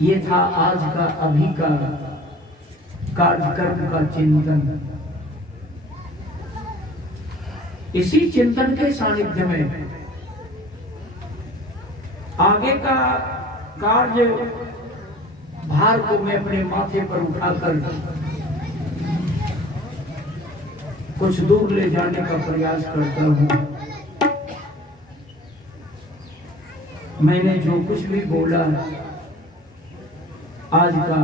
ये था आज का अभी का कार्यक्रम का चिंतन। इसी चिंतन के सानिध्य में आगे का कार्य भार को मैं अपने माथे पर उठाकर कुछ दूर ले जाने का प्रयास करता हूं। मैंने जो कुछ भी बोला आज का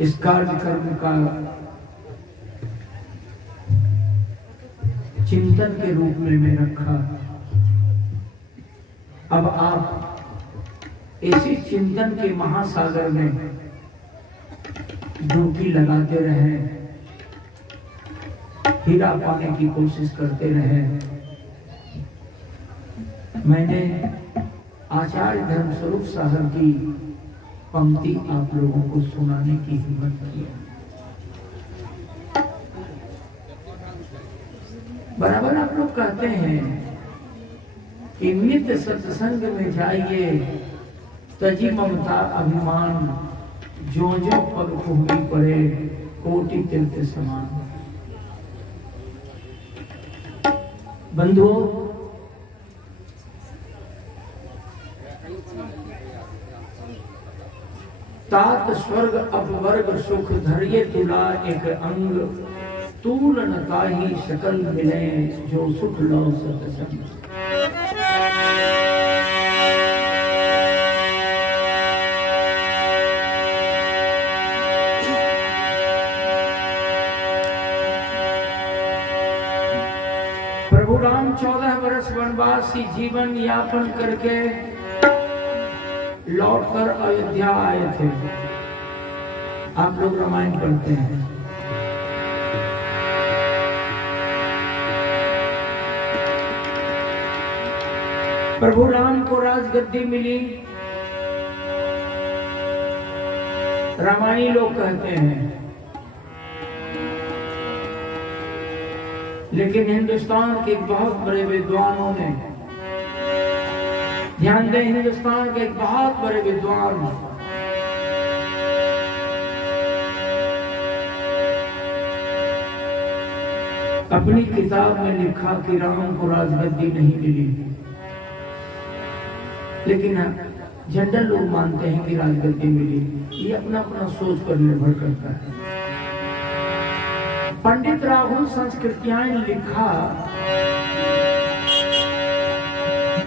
इस कार्यक्रम का चिंतन के रूप में मैं रखा। अब आप इसी चिंतन के महासागर में डुबकी लगाते रहे, हीरा पाने की कोशिश करते रहे। मैंने आचार्य धर्मस्वरूप साहब की पंक्ति आप लोगों को सुनाने की हिम्मत की। बराबर आप लोग कहते हैं कि नित्य सत्संग में जाइए, तजी ममता अभिमान, जो जो पग भूमि पड़े कोटि तीर्थ समान। बंधुओं, तात स्वर्ग अपवर्ग सुख धरिये तुला एक अंग, तूल न ताहि सकल मिले जो सुख लो सतसंग। प्रभु राम 14 वर्ष वनवासी जीवन यापन करके लौटकर अयोध्या आए थे। आप लोग रामायण पढ़ते हैं। प्रभु राम को राजगद्दी मिली, रामायणी लोग कहते हैं। लेकिन हिंदुस्तान के बहुत बड़े विद्वानों ने, ध्यान दें, हिंदुस्तान के एक बहुत बड़े विद्वान अपनी किताब में लिखा कि राम को राजगद्दी नहीं मिली। लेकिन जनरल लोग मानते हैं कि राजगद्दी मिली। ये अपना अपना सोच पर निर्भर करता है। पंडित राहुल संस्कृतियां लिखा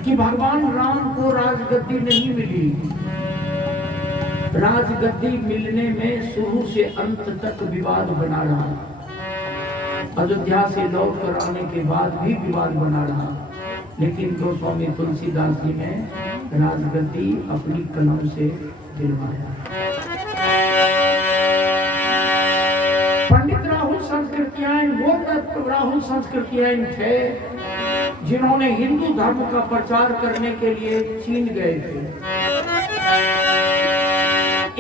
कि भगवान राम को राजगद्दी नहीं मिली। राजगद्दी मिलने में शुरू से अंत तक विवाद बना रहा। अयोध्या से लौट कर आने के बाद भी विवाद बना रहा। लेकिन गोस्वामी तुलसीदास जी ने राजगद्दी अपनी कलम से दिलवाया। पंडित राहुल संस्कृतियां वो राहुल संस्कृतियां थे जिन्होंने हिंदू धर्म का प्रचार करने के लिए चीन गए थे।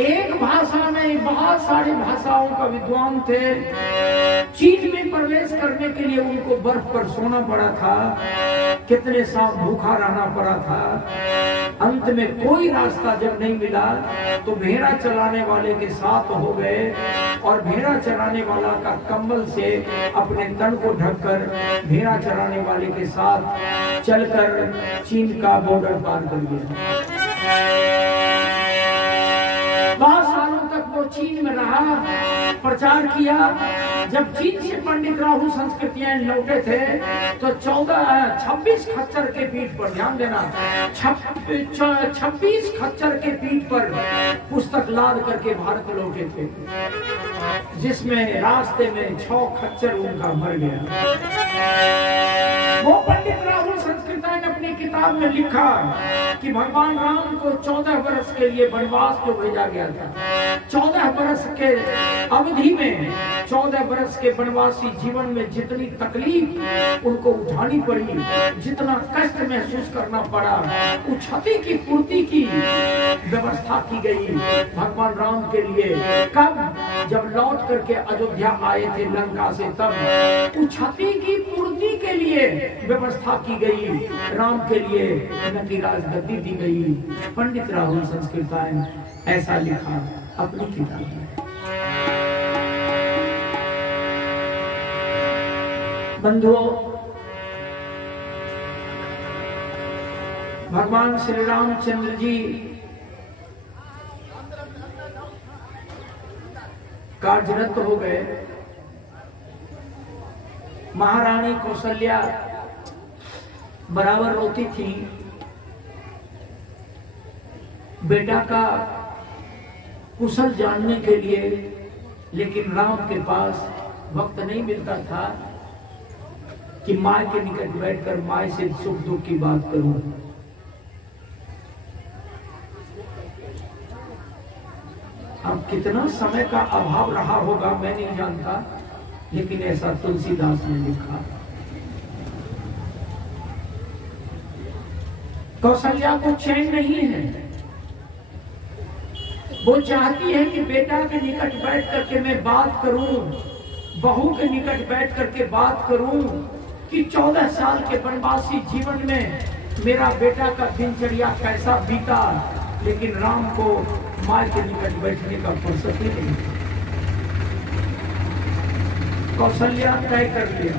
एक भाषा में बहुत सारी भाषाओं का विद्वान थे। चीन में प्रवेश करने के लिए उनको बर्फ पर सोना पड़ा था, कितने साल भूखा रहना पड़ा था। अंत में कोई रास्ता जब नहीं मिला तो भेड़ा चलाने वाले के साथ हो गए और भेड़ा चलाने वाला का कंबल से अपने तन को ढककर भेड़ा चलाने वाले के साथ चलकर चीन का बॉर्डर पार कर गया। बहुत सालों तक वो चीन में रहा, प्रचार किया। जब चीन से पंडित राहुल संस्कृतियां लौटे थे तो 26 खच्चर के पीठ पर, ध्यान देना, 26 खच्चर के पीठ पर पुस्तक लाद करके भारत लौटे थे, जिसमें रास्ते में 6 खच्चर उनका मर गया। वो पंडित राहुल संस्कृतियां ने अपनी किताब में लिखा कि भगवान राम को 14 वर्ष के लिए वनवास को भेजा गया था। 14 वर्ष के अवधि में, 14 वर्ष के वनवासी जीवन में जितनी तकलीफ उनको उठानी पड़ी, जितना कष्ट महसूस करना पड़ा, उस क्षति की पूर्ति की व्यवस्था की गई भगवान राम के लिए। कब? जब लौट करके अयोध्या आए थे लंका से, तब उस क्षति की पूर्ति के के लिए व्यवस्था की गई, राम के लिए उनकी राजगद्दी दी गई। पंडित राहुल संस्कृतायन ऐसा लिखा अपनी किताब में। बंधुओं, भगवान श्री रामचंद्र जी कार्यरत हो गए। महारानी कौशल्या बराबर रोती थी, बेटा का कुशल जानने के लिए, लेकिन राम के पास वक्त नहीं मिलता था कि माँ के निकट बैठकर माँ से सुख दुख की बात करूं। अब कितना समय का अभाव रहा होगा मैं नहीं जानता, लेकिन ऐसा तुलसीदास ने लिखा। कौशल्या को चैन नहीं है, वो चाहती है कि बेटा के निकट बैठ करके मैं बात करूं, बहू के निकट बैठ करके बात करूं कि 14 साल के वनवासी जीवन में मेरा बेटा का दिनचर्या कैसा बीता। लेकिन राम को माँ के निकट बैठने का फुर्सत ही नहीं। कौशल्या तय कर लिया,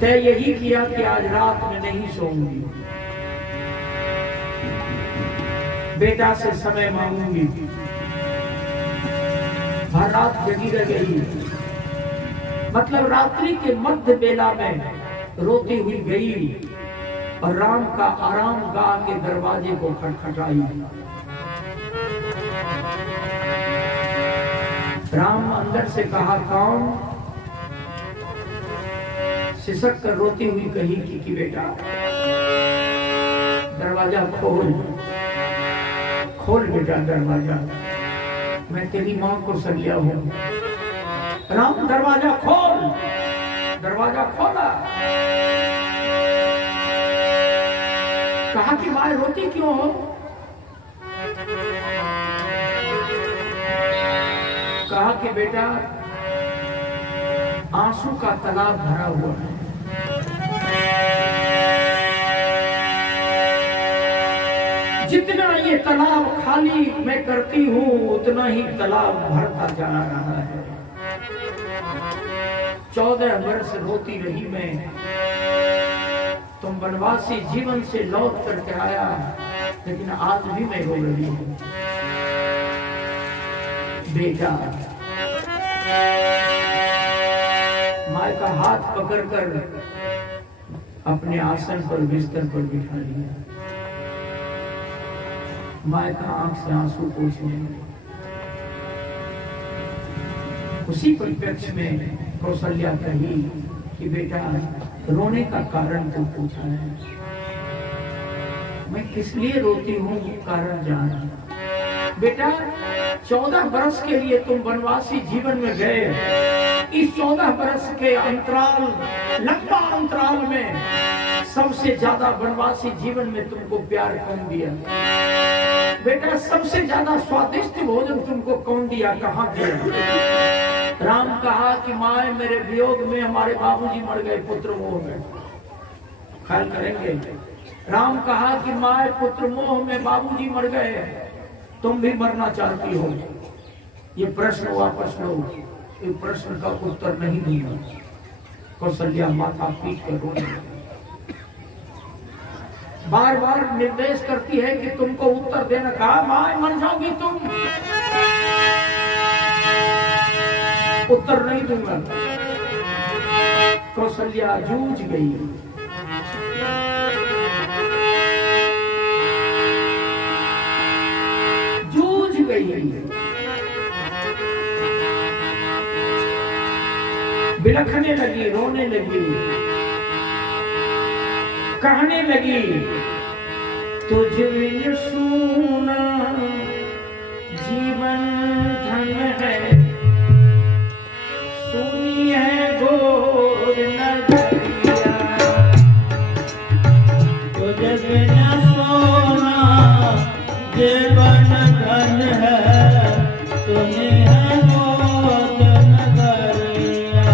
तय यही किया कि आज रात में नहीं सोऊंगी, बेटा से समय मांगूंगी। हर रात जगी रह गई, मतलब रात्रि के मध्य बेला में रोती हुई गई और राम का आराम गाह के दरवाजे को खटखटाई। राम अंदर से कहा, कौन? सिसक कर रोती हुई कही कि बेटा दरवाजा खोल, खोल बेटा दरवाजा, मैं तेरी मां कौशल्या हूं। राम दरवाजा खोल, दरवाजा खोला। कहा कि मां रोती क्यों हो? कहा कि बेटा आंसू का तालाब भरा हुआ है, जितना ये तालाब खाली मैं करती हूँ उतना ही तालाब भरता जा रहा है। 14 वर्ष रोती रही मैं, तुम वनवासी जीवन से लौट करके आया, लेकिन आज भी मैं रो रही हूँ। बेटा, माँ का हाथ पकड़कर अपने आसन पर बिस्तर पर बिठा लिया। माँ का आंख से आंसू पोंछने लगी। उसी परिप्रेक्ष्य में कौशल्या कही कि बेटा रोने का कारण तो पूछा है, मैं किस लिए रोती हूँ कारण जान। बेटा 14 वर्ष के लिए तुम वनवासी जीवन में गए, इस 14 वर्ष के अंतराल, लंबा अंतराल में सबसे ज्यादा वनवासी जीवन में तुमको प्यार कौन दिया? बेटा सबसे ज्यादा स्वादिष्ट भोजन तुमको कौन दिया, कहाँ दिया? राम कहा कि माँ मेरे वियोग में हमारे बाबूजी मर गए पुत्र मोह में, ख्याल करेंगे। राम कहा कि माँ पुत्र मोह में बाबूजी मर गए, तुम भी मरना चाहती हो? ये प्रश्न वापस लो, ये प्रश्न का उत्तर नहीं दूंगा। कौशल्या माथा पीट कर रोने लगी। बार बार निर्देश करती है कि तुमको उत्तर देना। कहा माँ मर जाओगी तुम, उत्तर नहीं दूंगा। कौशल्या जूझ गई। जूझ गई, बिलखने लगी, रोने लगी, कहने लगी तुझ बिन सूना जीवन धन है, सुनी है घोर नगरिया। तुझ बिन सोना जीवन धन है, सुनी है घोर नगरिया।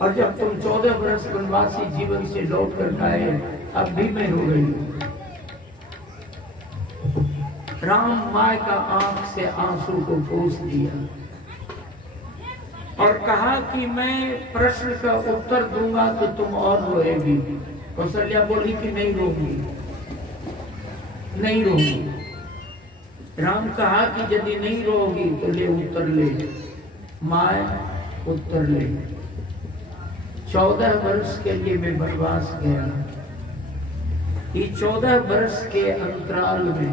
और जब तुम 14 वर्ष वनवासी जीवन से लौट कर आए, अब भी मैं रो रही हूं। राम माय का आंख से आंसू को पोंछ दिया और कहा कि मैं प्रश्न का उत्तर दूंगा तो तुम और रोएगी। कौशल्या बोली कि नहीं रोगी, नहीं रोगी। राम कहा कि यदि नहीं रोगी तो ले उत्तर ले। माय उत्तर ले। 14 वर्ष के लिए मैं वनवास गया। ये 14 वर्ष के अंतराल में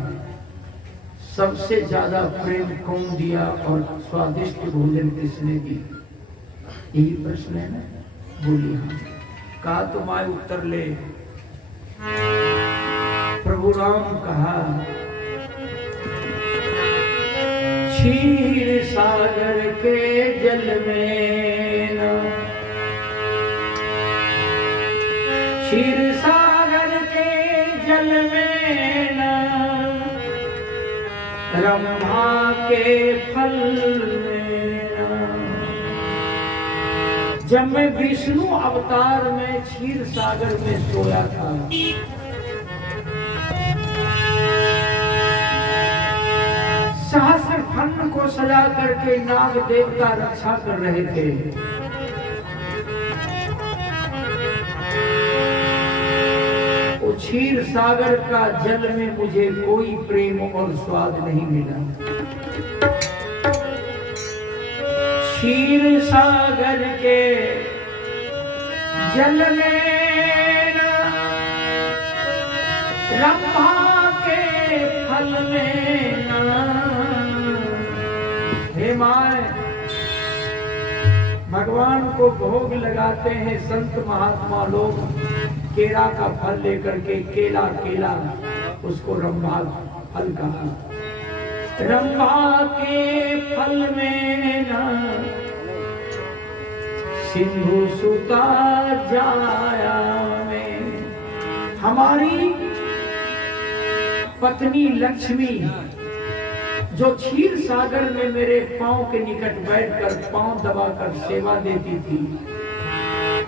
सबसे ज्यादा प्रेम कौन दिया और स्वादिष्ट भोजन किसने दी? यही प्रश्न है ना। बोली हाँ। कहा तो माय उत्तर ले। प्रभु राम कहा क्षीर सागर के जल में न, क्षीर सागर के जल में न, रंभा के फल में न। जब मैं विष्णु अवतार में क्षीर सागर में सोया था, सहस्र फन को सजा करके नाग देवता रक्षा कर रहे थे। क्षीर सागर का जल में मुझे कोई प्रेम और स्वाद नहीं मिला। क्षीर सागर के जल में रंभा के फल में हे माय, भगवान को भोग लगाते हैं संत महात्मा लोग केला का फल लेकर के। केला केला उसको रंभा फल कहा। रंभा के फल में ना सिंधु सुता जाया में। हमारी पत्नी लक्ष्मी जो क्षीर सागर में मेरे पांव के निकट बैठकर पांव दबाकर सेवा देती थी,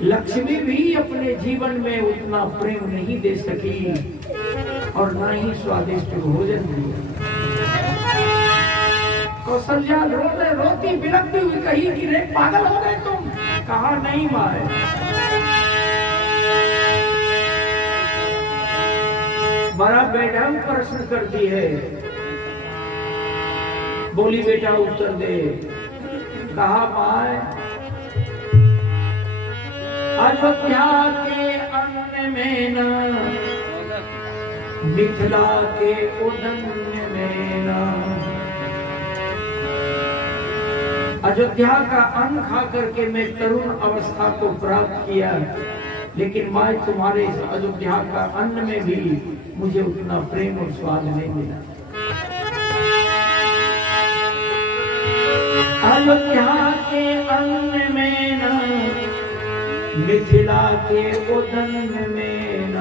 लक्ष्मी भी अपने जीवन में उतना प्रेम नहीं दे सकी और ना ही स्वादिष्ट भोजन दिया। कौशल्या रोती बिलखती हुई कही कि रे पागल हो गए तुम? कहा नहीं माए, बड़ा बेढंग प्रश्न करती है। बोली बेटा उत्तर दे। कहा माए, अयोध्या के अन्न में न, मिथिला के उदन में न। अयोध्या का अन्न खा करके मैं तरुण अवस्था को प्राप्त किया, लेकिन माँ तुम्हारे इस अयोध्या का अन्न में भी मुझे उतना प्रेम और स्वाद नहीं मिला। अयोध्या के अन्न में न, मिथिला के उदन में न।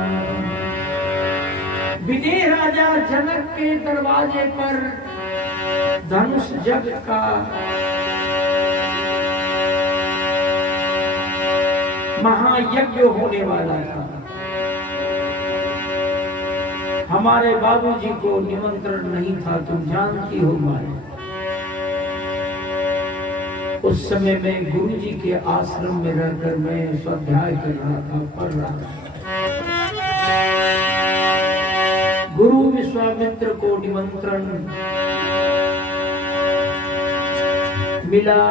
विदेह राजा जनक के दरवाजे पर धनुष जग का महायज्ञ होने वाला था। हमारे बाबूजी को निमंत्रण नहीं था, तुम जानती हो माए। उस समय मैं गुरुजी के आश्रम में रहकर मैं स्वाध्याय कर रहा था, पढ़ रहा था। गुरु विश्वामित्र को निमंत्रण मिला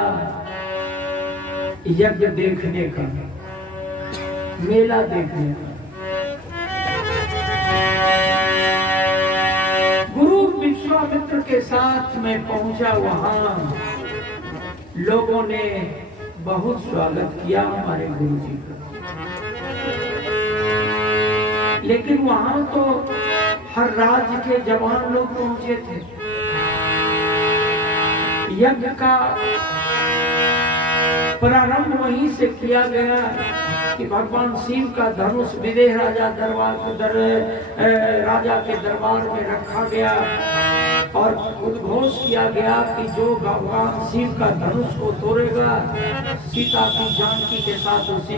यज्ञ देखने का, मेला देखने का। गुरु विश्वामित्र के साथ मैं पहुंचा वहां। लोगों ने बहुत स्वागत किया हमारे गुरु जी का, लेकिन वहां तो हर राज्य के जवान लोग पहुंचे थे। यज्ञ का प्रारंभ वहीं से किया गया कि भगवान शिव का धनुष विदेह राजा के दरबार में रखा गया। और उद्घोष किया गया कि जो भगवान शिव का धनुष को तोड़ेगा सीता की जानकी के साथ उसी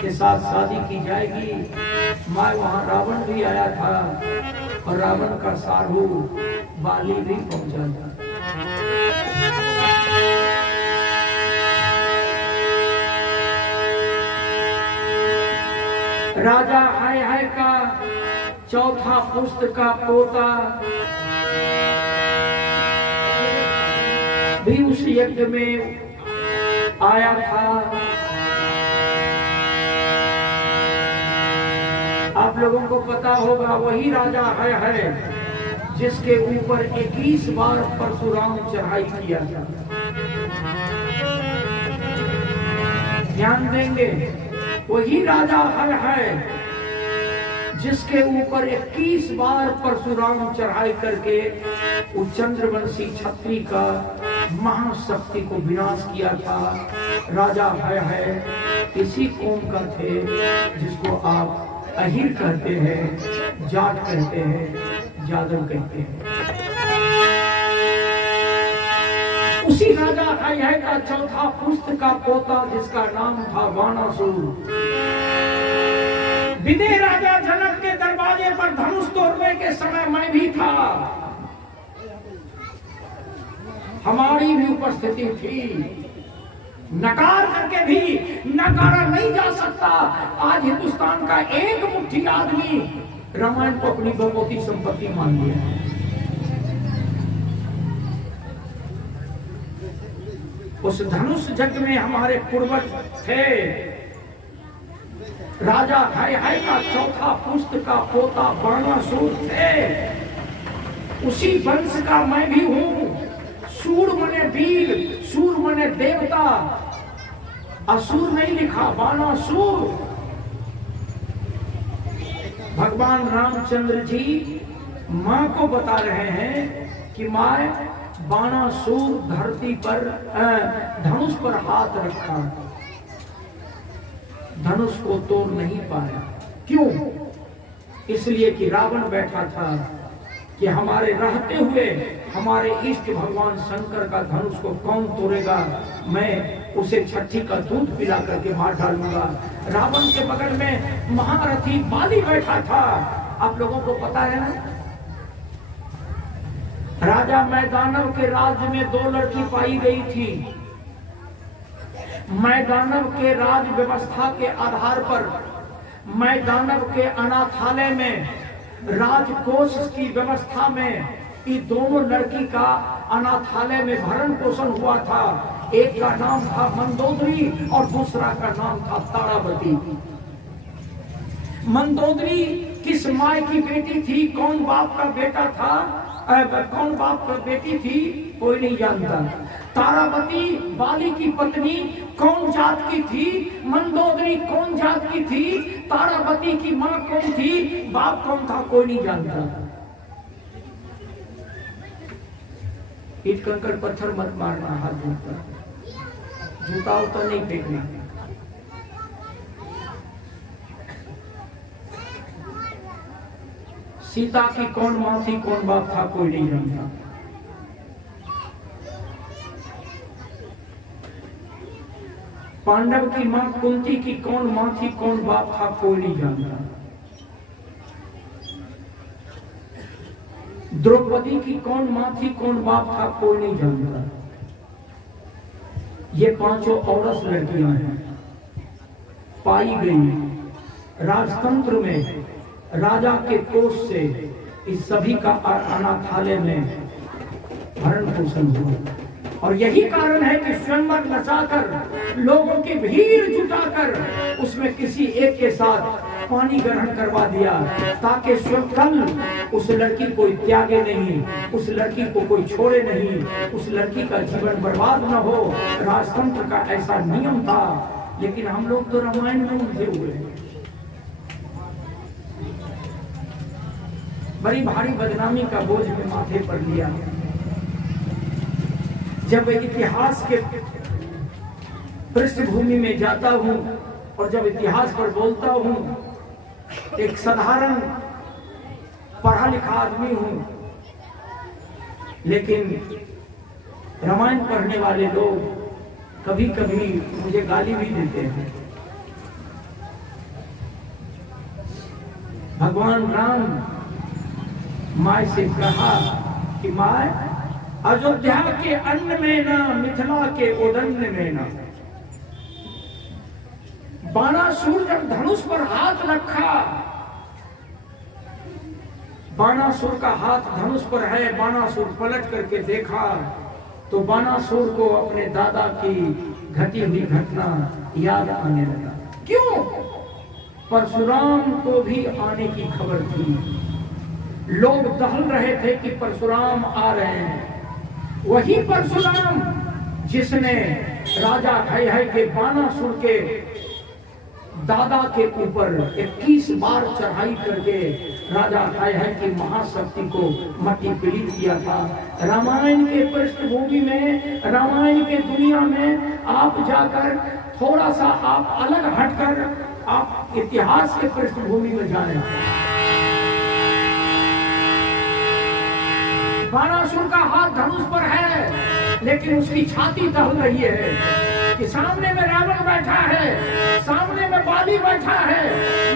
के साथ शादी की जाएगी। मैं वहां रावण भी आया था और रावण का साधु बाली भी पहुंचा था। राजा हाय हाय का चौथा पुत्र का पोता भी उस यज्ञ में आया था। आप लोगों को पता होगा वही राजा है जिसके ऊपर 21 बार परशुराम चढ़ाई किया था। ध्यान देंगे, वही राजा है जिसके ऊपर 21 बार परशुराम चढ़ाई करके उस चंद्रवंशी क्षत्रिय का महाशक्ति को विनाश किया था। राजा है इसी कौम का थे जिसको आप अहिर कहते हैं, जाट कहते हैं, यादव कहते हैं। उसी राजा है का चौथा पुत्र का पोता जिसका नाम था बाणासुर। विदेह राजा जनक के दरवाजे पर धनुष तोड़ने के समय मैं भी था, हमारी भी उपस्थिति थी। नकार करके भी नकारा नहीं जा सकता। आज हिंदुस्तान का एक मुट्ठी आदमी रामायण को अपनी बहुमूल्य संपत्ति मान लिया है। उस धनुष यज्ञ में हमारे पूर्वज थे। राजा है का चौथा पुत्र का पोता बाणासुर थे। उसी वंश का मैं भी हूं। सूर मने वीर, सूर मने देवता, असुर नहीं लिखा, बाणासुर। भगवान रामचंद्र जी मां को बता रहे हैं कि मां बाणासुर धरती पर धनुष पर हाथ रखा, धनुष को तोड़ नहीं पाया। क्यों? इसलिए कि रावण बैठा था कि हमारे रहते हुए हमारे इष्ट भगवान शंकर का धनुष को कौन तोड़ेगा, मैं उसे छठी का दूध पिला करके मार डालूंगा। रावण के बगल में महारथी बाली बैठा था। आप लोगों को पता है ना, राजा मैदानव के राज्य में 2 लड़की पाई गई थी। मैदानव के राज व्यवस्था के आधार पर मैदानव के अनाथालय में राजकोष की व्यवस्था में ये दोनों लड़की का अनाथालय में भरण पोषण हुआ था। एक का नाम था मंदोदरी और दूसरा का नाम था तारावती। मंदोदरी किस माय की बेटी थी, कौन बाप का बेटा था, कौन बाप का बेटी थी, कोई नहीं जानता। तारावती बाली की पत्नी कौन जात की थी, मंदोदरी कौन जात की थी, तारावती की मां कौन थी, बाप कौन था, कोई नहीं जानता। ईट कंकड़ पत्थर मत मारना, हाथ जूता जूता उता नहीं फेंकना। सीता की कौन मां थी, कौन बाप था, कोई नहीं जानता। पांडव की मां कुंती की कौन मां थी, कौन बाप था, कोई नहीं जानता। द्रौपदी की कौन मां थी, कौन बाप था, कोई नहीं जानता। ये 5 औरत लड़कियां हैं, पाई गई राजतंत्र में। राजा के कोष से इस सभी का अनाथालय में भरण पोषण हुआ। और यही कारण है कि स्वयंवर नचाकर लोगों की भीड़ जुटाकर उसमें किसी एक के साथ पानी ग्रहण करवा दिया, ताकि स्वयं कल उस लड़की को त्यागे नहीं, उस लड़की को कोई छोड़े नहीं, उस लड़की का जीवन बर्बाद न हो। राजतंत्र का ऐसा नियम था। लेकिन हम लोग तो रामायण में उलझे हुए हैं। बड़ी भारी बदनामी का बोझ में माथे पर लिया। जब इतिहास के पृष्ठभूमि में जाता हूं और जब इतिहास पर बोलता हूं, एक साधारण पढ़ा लिखा आदमी हूं, लेकिन रामायण पढ़ने वाले लोग कभी कभी मुझे गाली भी देते हैं। भगवान राम माय से कहा कि माय, अयोध्या के अन्न में ना, मिथिला के उदन्न में ना। बाणासुर जब धनुष पर हाथ रखा, बाणासुर का हाथ धनुष पर है, बाणासुर पलट करके देखा तो बाणासुर को अपने दादा की घटी हुई घटना याद आने लगा। क्यों? परशुराम को भी आने की खबर थी। लोग दहल रहे थे कि परशुराम आ रहे हैं। वही परशुराम जिसने राजा है के बाणासुर के दादा के ऊपर 21 बार चढ़ाई करके राजा है की महाशक्ति को मट्टी पीड़ित किया था। रामायण के पृष्ठभूमि में, रामायण के दुनिया में आप जाकर थोड़ा सा आप अलग हटकर आप इतिहास के पृष्ठभूमि में जाने। बाणासुर का हाथ धनुष पर है, लेकिन उसकी छाती दहल रही है कि सामने में रावण बैठा है, सामने में बाली बैठा है,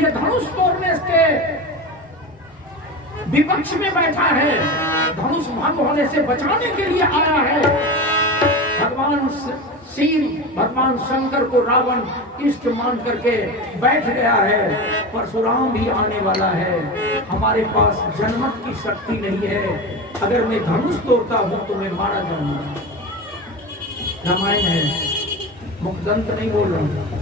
ये धनुष तोड़ने के विपक्ष में बैठा है, धनुष भंग होने से बचाने के लिए आया है। भगवान शिव, भगवान शंकर को रावण इष्ट मान करके बैठ गया है। परशुराम भी आने वाला है। हमारे पास जनमत की शक्ति नहीं है। अगर मैं धनुष तोड़ता हूं तो मैं मारा जाऊंगा। रामायण है, मुखदंत नहीं बोल रहा हूं।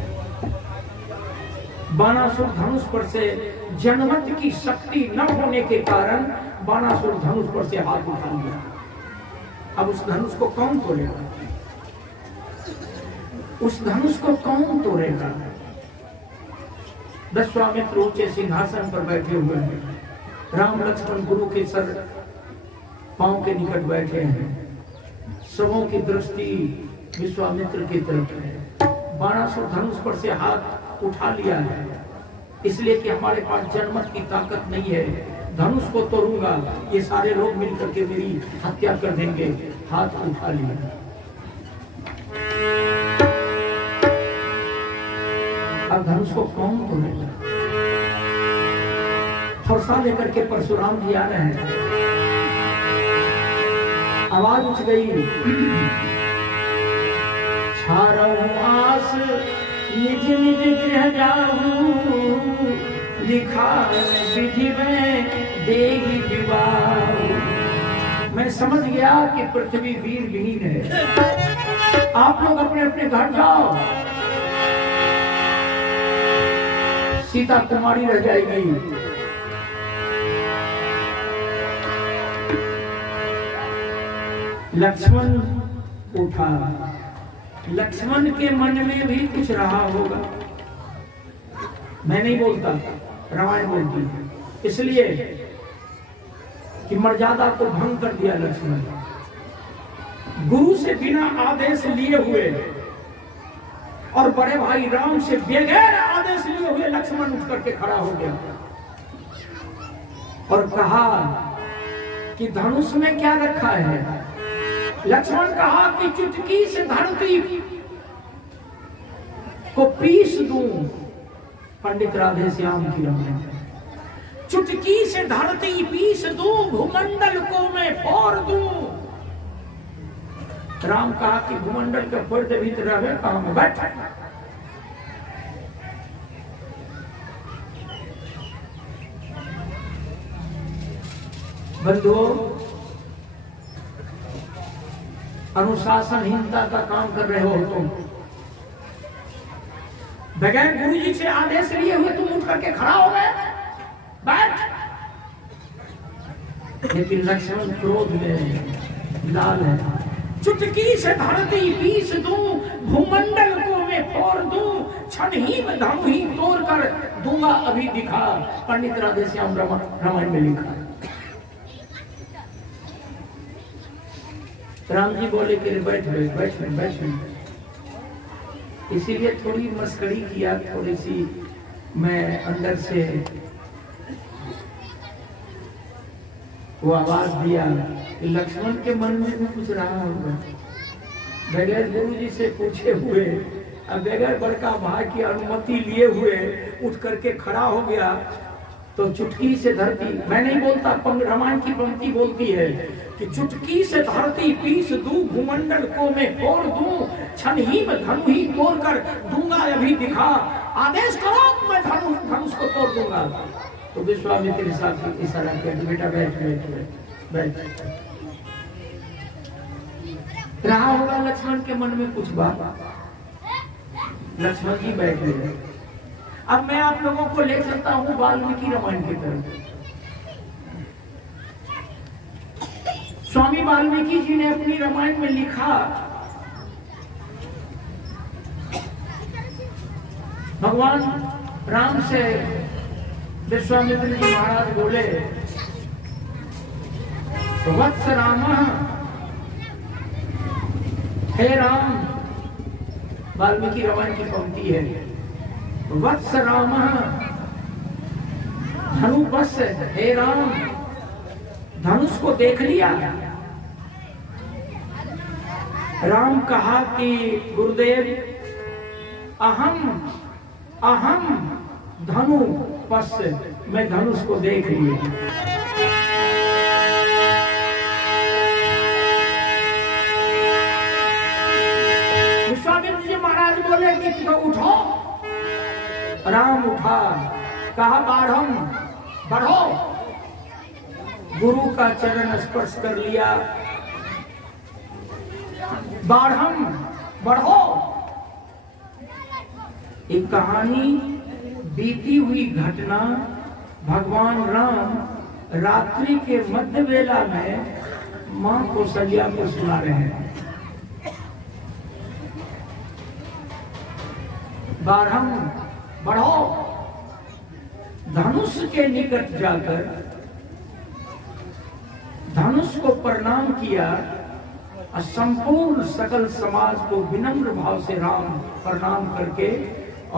बाणासुर धनुष पर से जनमत की शक्ति न होने के कारण बाणासुर धनुष पर से हाथ उठा लिया। अब उस धनुष को कौन तोड़ेगा? उस धनुष को कौन तोड़ेगा? विश्वामित्र ऊंचे सिंहासन पर बैठे हुए हैं। राम लक्ष्मण गुरु के सर पांव के निकट बैठे हैं। सबों की दृष्टि विश्वामित्र की तरफ है। बाणासुर धनुष पर से हाथ उठा लिया है, इसलिए कि हमारे पास जनमत की ताकत नहीं है। धनुष को तोड़ूंगा, ये सारे लोग मिलकर के मेरी हत्या कर देंगे। हाथ उठा लिया। अब धनुष को कौन तोड़ेगा? फरसा लेकर के परशुराम जी आ रहे हैं। आवाज उठ गई, छारहु आस निज निज गृह जाऊं, लिखा विधि में देगी विवाह। मैं समझ गया कि पृथ्वी वीर विहीन है। आप लोग अपने अपने घर जाओ, सीता कुमारी रह जाएगी। लक्ष्मण उठा। लक्ष्मण के मन में भी कुछ रहा होगा। मैं नहीं बोलता, रामायण बोलती है, इसलिए कि मर्यादा को भंग कर दिया लक्ष्मण। गुरु से बिना आदेश लिए हुए और बड़े भाई राम से बगैर आदेश लिए हुए लक्ष्मण उठ करके खड़ा हो गया और कहा कि धनुष में क्या रखा है? लक्ष्मण कहा कि चुटकी से धरती को पीस दूं। पंडित राधे श्याम की रमन। चुटकी से धरती पीस दूं, भूमंडल को मैं फोड़ दूं। राम कहा कि भूमंडल के फोड़ते भीतर रहे कहां में बैठ। बंधुओं, अनुशासनहीनता का काम कर रहे हो तुम। बगैर गुरु जी से आदेश लिए हुए तुम उठ करके खड़ा हो गए, बैठ। लेकिन लक्ष्मण क्रोध में लाल है। चुटकी से धरती पीस दूं, भूमंडल को मैं फोड़ दूं, क्षण ही में धनु ही तोड़ कर दूंगा अभी दिखा। पंडित राधे श्याम रामायण में लिखा। राम जी बोले कि बैठ बैठ बैठ बैठ। इसीलिए थोड़ी मस्करी किया, थोड़ी सी मैं अंदर से वो आवाज दिया कि लक्ष्मण के मन में भी कुछ रहा होगा। बगैर गुरु जी से पूछे हुए, अब बगैर बड़का भाई की अनुमति लिए हुए उठ करके खड़ा हो गया। तो चुटकी से धरती, मैं नहीं बोलता, रामायण की पंक्ति बोलती है कि चुटकी से धरती पीस दूं, भूमंडल को मैं फोड़ दूं, क्षण ही में धनु ही तोड़ कर दूंगा अभी दिखा, आदेश करो मैं धनुष को तोड़ दूंगा। तो विश्वामित्र साहब इशारा किया, बेटा बैठ बैठ बैठ। रहा होगा लक्ष्मण के मन में कुछ बात, लक्ष्मण जी बैठ गए। अब मैं आप लोगों को ले चलता हूं वाल्मीकि रामायण की तरफ। स्वामी वाल्मीकि जी ने अपनी रामायण में लिखा, भगवान राम से विश्वामित्र जी महाराज बोले, वत्स राम, हे राम, वाल्मीकि रामायण की पंक्ति है, वत्स राम धनुष, हे राम धनुष को देख लिया। राम कहा कि गुरुदेव अहम धनु पश्य, मैं धनुष को देख लिया। विश्वामित्र जी महाराज बोले कि तो उठो। राम उठा, कहा बढ़ो। गुरु का चरण स्पर्श कर लिया, बढ़ो। एक कहानी, बीती हुई घटना, भगवान राम रात्रि के मध्य वेला में मां कौशल्या को सुना रहे हैं। बढ़ो। धनुष के निकट जाकर धनुष को प्रणाम किया और संपूर्ण सकल समाज को विनम्र भाव से राम प्रणाम करके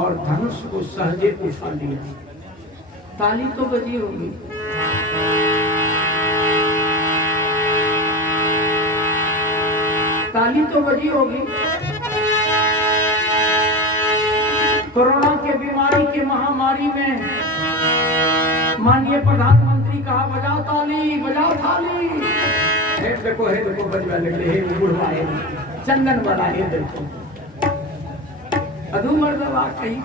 और धनुष को सहजे उठा लिया। ताली तो बजी होगी। ताली तो बजी होगी। कोरोना के बीमारी के महामारी में माननीय प्रधानमंत्री कहा, बजाओ ताली, बजाओ थाली। हे देखो बजवा लगे, हे बुढ़वा, हे चंदन वाला, हे देखो अधू मर्दवा कहीं,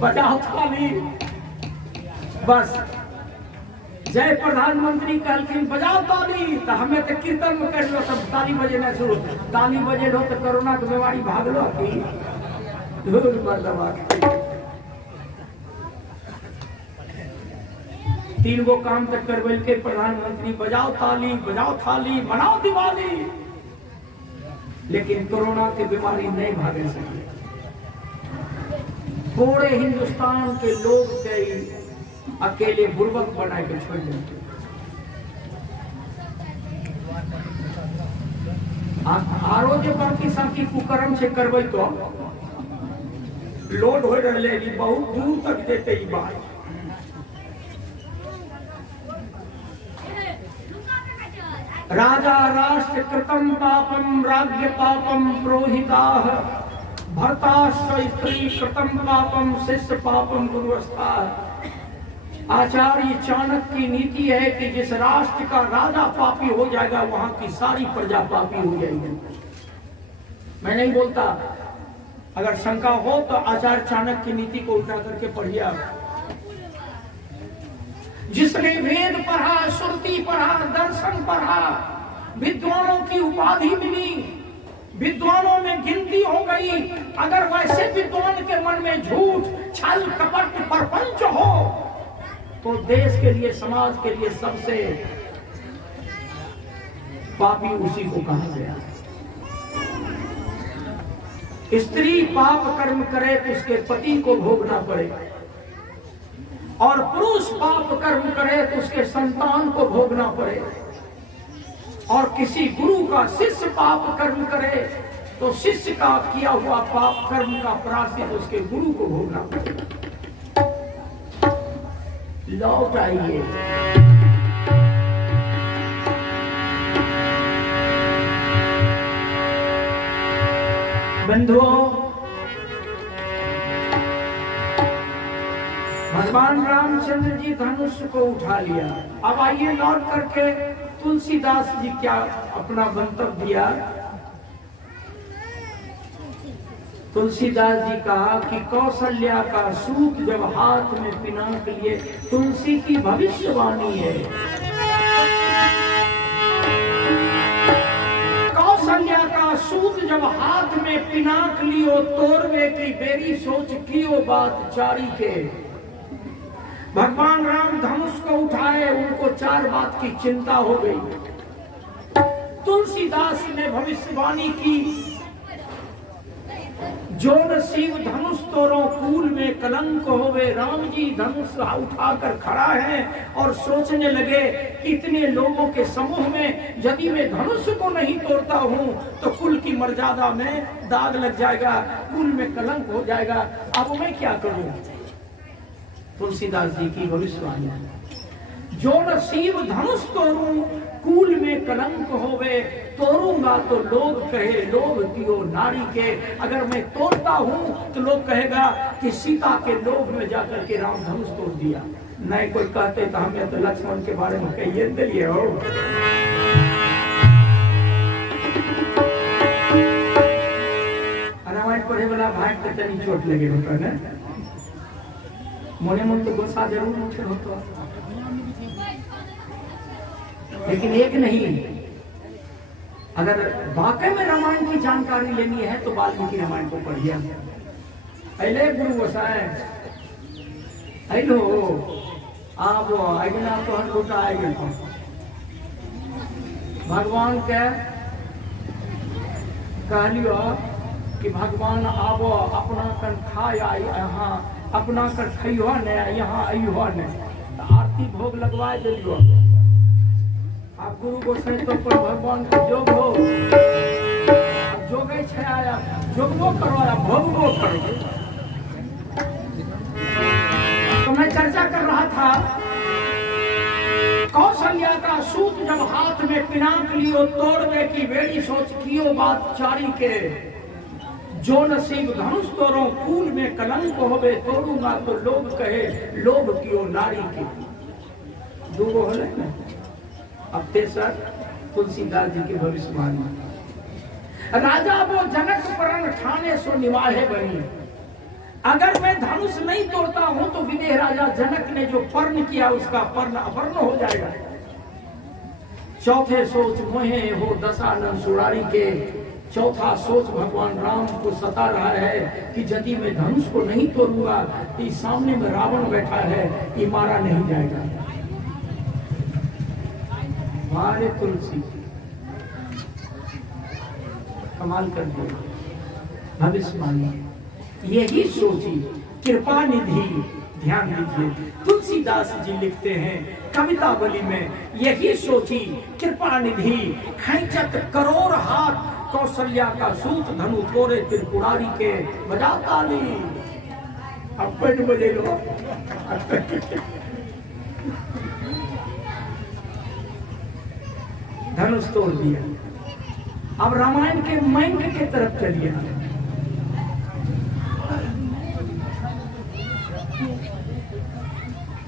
बजाओ थाली। बस जय प्रधानमंत्री कहलखिन बजाओ ताली, तो हमें तो कीर्तन में कर लो, तब ताली बजेना शुरू। ताली बजे लो तो कोरोना के बीमारी भाग लो की। तीन गो काम तक करवल के प्रधानमंत्री, बजाओ ताली, बजाओ थाली, मनाओ दिवाली। लेकिन कोरोना की बीमारी नहीं भागे सके। पूरे हिंदुस्तान के लोग के अकेले बुर्बक बना के छोड़ देते। आरो जो बाकी साथी कुकर्म से करवे तो लोड हो रहे, बहुत दूर तक देते ही बात। राजा राष्ट्र कृतम पापम राज्य पापम प्रोहिताः, भर्ताश्च स्त्री कृतम पापम शिष्य पापम गुरुस्ताः। आचार्य चाणक्य की नीति है कि जिस राष्ट्र का राजा पापी हो जाएगा वहां की सारी प्रजा पापी हो जाएगी। मैं नहीं बोलता, अगर शंका हो तो आचार्य चाणक्य की नीति को उल्टा करके पढ़िए आप। जिसने वेद पढ़ा, श्रुति पढ़ा, दर्शन पढ़ा, विद्वानों की उपाधि मिली, विद्वानों में गिनती हो गई, अगर वैसे विद्वान के मन में झूठ, छल, कपट, प्रपंच हो तो देश के लिए, समाज के लिए सबसे पापी उसी को कहा गया। स्त्री पाप कर्म करे तो उसके पति को भोगना पड़े, और पुरुष पाप कर्म करे तो उसके संतान को भोगना पड़े, और किसी गुरु का शिष्य पाप कर्म करे तो शिष्य का किया हुआ पाप कर्म का प्रायश्चित उसके गुरु को भोगना पड़े। लौट आइए। बंधुओं, भगवान रामचंद्र जी धनुष को उठा लिया। अब आइए लौट करके तुलसीदास जी क्या अपना मंतव्य दिया। तुलसीदास जी कहा कि कौशल्या का सूत जब हाथ में पिनाक लिए, तुलसी की भविष्यवाणी है। कौशल्या का सूत जब हाथ में पिनाक लियो, तोड़वे की बेरी सोच कियो बात चारी के। भगवान राम धनुष को उठाए, उनको 4 बात की चिंता हो गई। तुलसीदास ने भविष्यवाणी की, जो न शिव धनुष तोरो कूल में कलंक होवे। राम जी धनुष उठाकर खड़ा है और सोचने लगे कि इतने लोगों के समूह में यदि मैं धनुष को नहीं तोड़ता हूं तो कुल की मर्यादा में दाग लग जाएगा, कुल में कलंक हो जाएगा। अब मैं क्या करूं? तुलसीदास जी की भविष्यवाणी, जो न शिव धनुष तोड़ूं कूल में कलंक होवे। तोड़ूंगा तो लोग कहे लोभ कियो नारी के। अगर मैं तोड़ता हूं तो लोग कहेगा कि सीता के लोभ में जाकर के राम धनुष तोड़ दिया। नहीं कोई कहते तो हमें तो लक्ष्मण के बारे में कहिए दिलिए हो। रामायण पढ़े वाला भाई को तनी चोट लगे होता है, मोने मन तो गुस्सा जरूर उठे होता, लेकिन एक नहीं। अगर वाकई में रामायण की जानकारी लेनी है तो वाल्मीकि रामायण को पढ़िए। अले गुरु गोसाई अलो आप आइना तो हर गोटा आएगा। भगवान के कहलियो कि भगवान आबो अपना कन खाए यहाँ, अपना कर खइहो ने यहाँ अइहो ने, तो आरती भोग लगवा दिलियो। आप गुरु गोसाई तो पर भगवान का जोग हो, जोगे छे आया, जोगबो करो या भोगबो करो। तो मैं चर्चा कर रहा था, कौशल्या का सूत जब हाथ में पिनाक लियो, तोड़वे की बेड़ी सोच कियो बात चारी के। जो नसीब धनुष तोड़ो कूल में कलंक होवे। तोड़ूंगा तो लोग कहे लोभ कियो नारी के। दूगो होले ना। अब तेसर तुलसीदास जी की भविष्यवाणी, राजा वो जनक परण ठाने सो निवाहे बनी। अगर मैं धनुष नहीं तोड़ता हूं तो विदेह राजा जनक ने जो पर्ण किया उसका पर्ण अपर्ण हो जाएगा। चौथे सोच मोहे हो दशानन सुरारी के। चौथा सोच भगवान राम को सता रहा है कि यदि मैं धनुष को नहीं तोड़ूंगा तो सामने में रावण बैठा है, ये मारा नहीं जाएगा। मारे तुलसी कमाल कर दिया भविष्यवाणी, यही सोची कृपा निधि। ध्यान दीजिए, तुलसीदास जी लिखते हैं कवितावली में, यही सोची कृपा निधि। खैचत करोड़ हाथ कौशल्या का सूत धनु तोरे त्रिपुरारी के। बजा ताली, अब पेट बजे लो। धनुष तोड़ दिया। अब रामायण के मैंग के तरफ चलिए।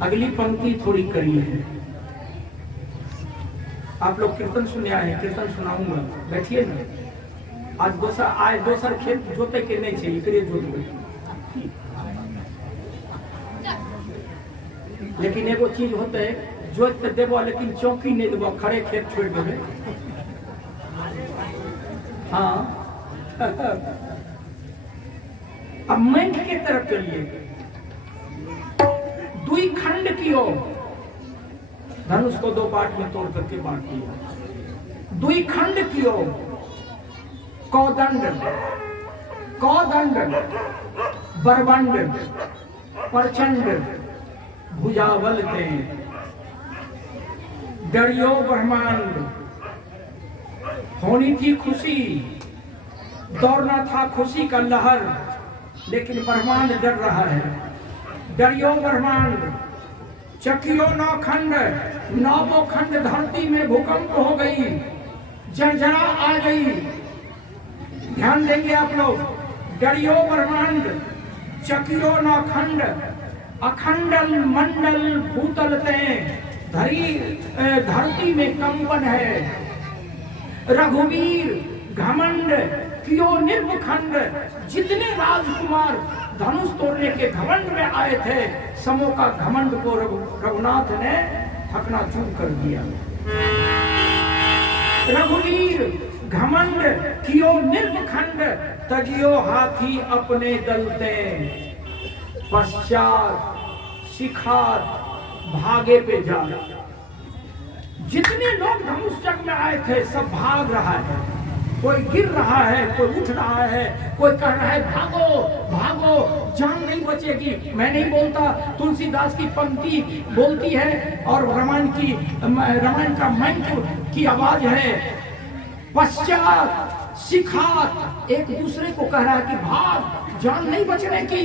अगली पंक्ति थोड़ी करी है। आप लोग कीर्तन सुने आए हैं, कीर्तन सुनाऊंगा, बैठिए ना। आज दोसर खेत जोते के नहीं चाहिए, करिए जोत। लेकिन एगो चीज होता है, जोत तो देवो लेकिन चौकी नहीं देवो, खड़े खेत छोड़ देवे। हाँ अब मैंग के तरफ चलिए। दुई खंड कियो, धनुष को 2 पार्ट में तोड़ करके बांट दिया। दुई खंड कियो, कौदंड, कौदंड, बरबंड, प्रचंड, भुजावल ते, डरियो ब्रह्मांड। होनी थी खुशी, दौड़ना था खुशी का लहर, लेकिन ब्रह्मांड डर रहा है। डरियो ब्रह्मांड, चकियो 9 खंड, 9 खंड धरती में भूकंप हो गई, जर्जरा आ गई। ध्यान देंगे आप लोग। डरियो ब्रह्मांड चकियो न खंड, अखंडल मंडल भूतल ते, धरती में कंपन है। रघुवीर घमंड कियो निर्वखंड, जितने राजकुमार धनुष तोड़ने के घमंड में आए थे, समों का घमंड को रघुनाथ ने थकना चूर कर दिया। रघुवीर घमंड कियो निर्वखंड, तजियो हाथी अपने दलते, पश्चात शिखात भागे पे जा। जितने लोग धनुष चक्र में आए थे सब भाग रहा है, कोई गिर रहा है, कोई उठ रहा है, कोई कह रहा है भागो भागो, जान नहीं बचेगी। मैं नहीं बोलता, तुलसीदास की पंक्ति बोलती है और रामायण का मंत्र की आवाज है। पश्चात शिखात, एक दूसरे को कह रहा है कि भाग, जान नहीं बचने की।